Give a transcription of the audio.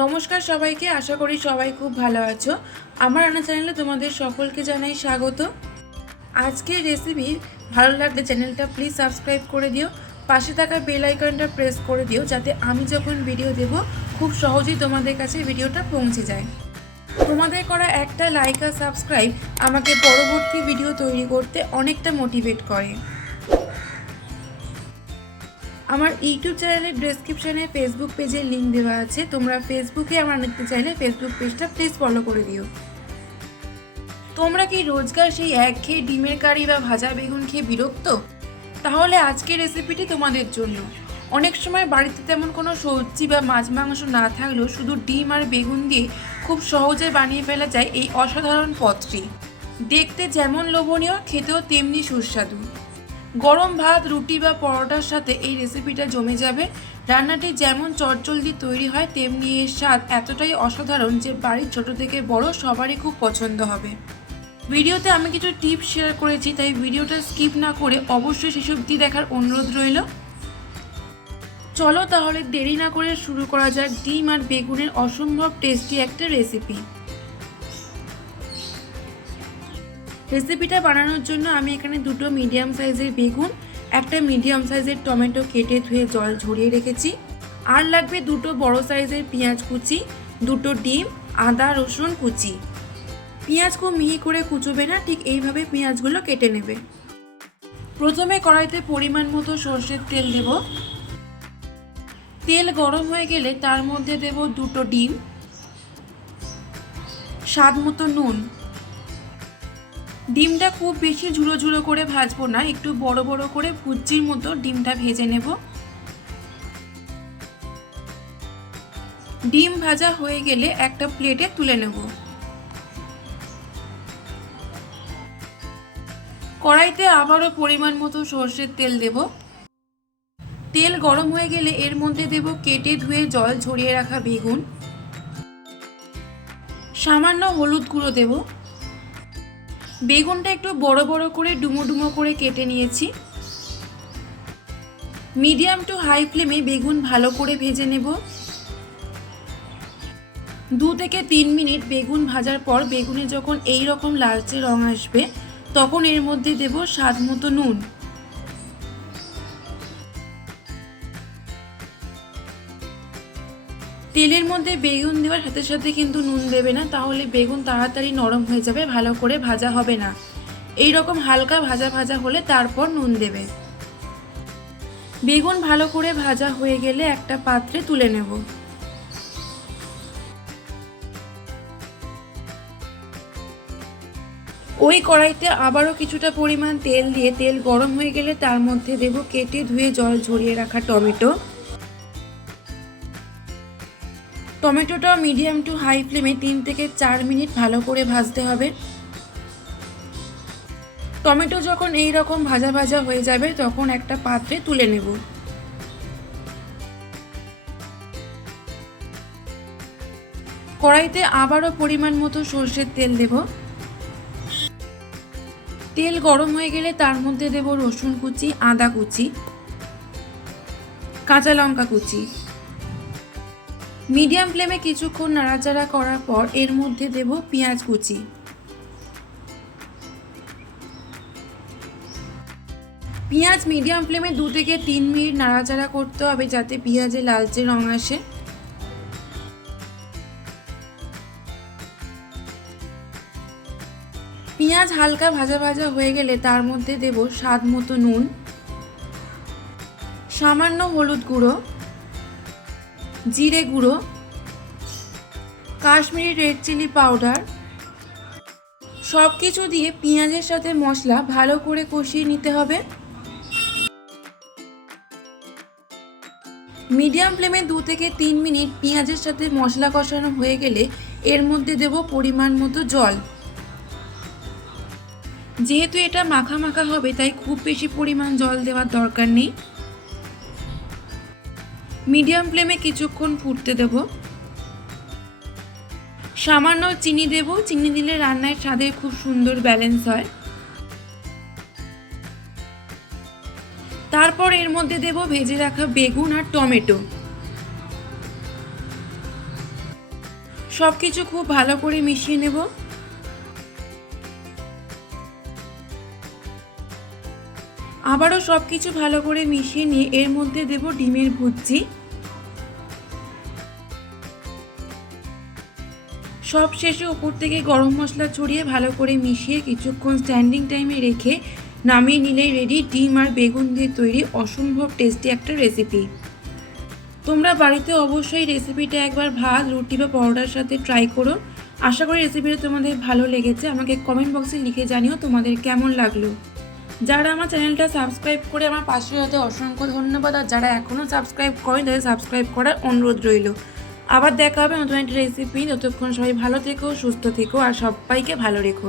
নমস্কার সবাইকে, আশা করি সবাই খুব ভালো আছো। আমার রান্না চ্যানেলে তোমাদের সকলকে জানাই স্বাগত। আজকের রেসিপি ভালো লাগলে চ্যানেলটা প্লিজ সাবস্ক্রাইব করে দিও, পাশে থাকা বেল আইকনটা প্রেস করে দিও যাতে আমি যখন ভিডিও দেব খুব সহজেই তোমাদের কাছে ভিডিওটা পৌঁছে যায়। তোমাদের করা একটা লাইক আর সাবস্ক্রাইব আমাকে পরবর্তী ভিডিও তৈরি করতে অনেকটা মোটিভেট করে। আমার ইউটিউব চ্যানেলের ডেসক্রিপশনে ফেসবুক পেজের লিঙ্ক দেওয়া আছে, তোমরা ফেসবুকে আমার নিতে চাইলে ফেসবুক পেজটা প্লিজ ফলো করে দিও। তোমরা কি রোজকার সেই একঘেয়ে ডিমের কারি বা ভাজা বেগুন খেয়ে বিরক্ত? তাহলে আজকের রেসিপিটি তোমাদের জন্য। অনেক সময় বাড়িতে তেমন কোনো সবজি বা মাছ মাংস না থাকলেও শুধু ডিম আর বেগুন দিয়ে খুব সহজে বানিয়ে ফেলা যায় এই অসাধারণ পদটি। দেখতে যেমন লোভনীয়, খেতেও তেমনি সুস্বাদু। গরম ভাত, রুটি বা পরোটার সাথে এই রেসিপিটা জমে যাবে। রান্নাটি যেমন চটজলদি তৈরি হয় তেমনি এর স্বাদ এতটাই অসাধারণ যে বাড়ির ছোট থেকে বড় সবারই খুব পছন্দ হবে। ভিডিওতে আমি কিছু টিপস শেয়ার করেছি, তাই ভিডিওটা স্কিপ না করে অবশ্যই শেষ অবধি দেখার অনুরোধ রইল। চলো তাহলে দেরি না করে শুরু করা যাক ডিম আর বেগুনের অসম্ভব টেস্টি একটা রেসিপি। রেসিপিটা বানানোর জন্য আমি এখানে দুটো মিডিয়াম সাইজের বেগুন, একটা মিডিয়াম সাইজের টমেটো কেটে ধুয়ে জল ঝরিয়ে রেখেছি। আর লাগবে দুটো বড় সাইজের পেঁয়াজ কুচি, দুটো ডিম, আদা রসুন কুচি। পেঁয়াজ খুব মিহি করে কুচোবে না, ঠিক এইভাবে পেঁয়াজগুলো কেটে নেবে। প্রথমে কড়াইতে পরিমাণ মতো সর্ষের তেল দেব। তেল গরম হয়ে গেলে তার মধ্যে দেব দুটো ডিম, স্বাদ মতো নুন। ডিমটা খুব বেশি ঝুড়ো ঝুড়ো করে ভাজবো না, একটু বড় বড় করে ভুজির মতো ডিমটা ভেজে নেব। ডিম ভাজা হয়ে গেলে একটা প্লেটে তুলে নেব। কড়াইতে আবারও পরিমাণ মতো সর্ষের তেল দেব। তেল গরম হয়ে গেলে এর মধ্যে দেব কেটে ধুয়ে জল ঝরিয়ে রাখা বেগুন, সামান্য হলুদ গুঁড়ো দেব। বেগুনটা একটু বড় বড় করে ডুমো ডুমো করে কেটে নিয়েছি। মিডিয়াম টু হাই ফ্লেমে বেগুন ভালো করে ভেজে নেব। 2 থেকে 3 মিনিট বেগুন ভাজার পর বেগুনে যখন এই রকম লালচে রং আসবে তখন এর মধ্যে দেব স্বাদ মতো নুন। তেলের মধ্যে বেগুন দেওয়ার সাথে সাথে কিন্তু নুন দেবে না, তাহলে বেগুন তাড়াতাড়ি নরম হয়ে যাবে, ভালো করে ভাজা হবে না। এই রকম হালকা ভাজা ভাজা হলে তারপর নুন দেবে। বেগুন ভালো করে ভাজা হয়ে গেলে একটা পাত্রে তুলে নেব। ওই কড়াইতে আবারও কিছুটা পরিমাণ তেল দিয়ে তেল গরম হয়ে গেলে তার মধ্যে দেব কেটে ধুয়ে জল ঝরিয়ে রাখা টমেটো। টমেটোটা মিডিয়াম টু হাই ফ্লেমে 3 থেকে 4 মিনিট ভালো করে ভাজতে হবে। টমেটো যখন এই রকম ভাজা ভাজা হয়ে যাবে তখন একটা পাত্রে তুলে নেব। কড়াইতে আবারও পরিমাণ মতো সর্ষের তেল দেব। তেল গরম হয়ে গেলে তার মধ্যে দেব রসুন কুচি, আদা কুচি, কাঁচা লঙ্কা কুচি। মিডিয়াম ফ্লেমে কিছুক্ষণ নাড়াচাড়া করার পর এর মধ্যে দেব পেঁয়াজ কুচি। পেঁয়াজ মিডিয়াম ফ্লেমে 2 থেকে 3 মিনিট নাড়াচাড়া করতে হবে যাতে পেঁয়াজে লালচে রং আসে। পেঁয়াজ হালকা ভাজা ভাজা হয়ে গেলে তার মধ্যে দেব স্বাদ মতো নুন, সামান্য হলুদ গুঁড়ো, জিরে গুঁড়ো, কাশ্মীরি রেড চিলি পাউডার। সব কিছু দিয়ে পেঁয়াজের সাথে মশলা ভালো করে কষিয়ে নিতে হবে। মিডিয়াম ফ্লেমে 2 থেকে 3 মিনিট পেঁয়াজের সাথে মশলা কষানো হয়ে গেলে এর মধ্যে দেব পরিমাণ মতো জল। যেহেতু এটা মাখা মাখা হবে তাই খুব বেশি পরিমাণ জল দেওয়ার দরকার নেই। মিডিয়াম ফ্লেমে কিছুক্ষণ ফুটতে দেব। সামান্য চিনি দেব, চিনি দিলে রান্নার স্বাদে খুব সুন্দর ব্যালেন্স হয়। তারপর এর মধ্যে দেব ভেজে রাখা বেগুন আর টমেটো। সব কিছু খুব ভালো করে মিশিয়ে নেব। আবারও সব কিছু ভালো করে মিশিয়ে নিয়ে এর মধ্যে দেব ডিমের ভুজি। সব শেষে উপর থেকে গরম মশলা ছড়িয়ে ভালো করে মিশিয়ে কিছুক্ষণ স্ট্যান্ডিং টাইমে রেখে নামিয়ে নিলেই রেডি ডিম আর বেগুন দিয়ে তৈরি অসম্ভব টেস্টি একটা রেসিপি। তোমরা বাড়িতে অবশ্যই রেসিপিটা একবার ভাত, রুটি বা পরোটার সাথে ট্রাই করো। আশা করি রেসিপিটা তোমাদের ভালো লেগেছে। আমাকে কমেন্ট বক্সে লিখে জানিও তোমাদের কেমন লাগলো। যারা আমার চ্যানেলটা সাবস্ক্রাইব করে আমার পাশে হতে অসংখ্য ধন্যবাদ, আর যারা এখনও সাবস্ক্রাইব করেন তাদের সাবস্ক্রাইব করার অনুরোধ রইল। আবার দেখা হবে নতুন একটা রেসিপি। ততক্ষণ সবাই ভালো থেকো, সুস্থ থেকো আর সবাইকে ভালো রেখো।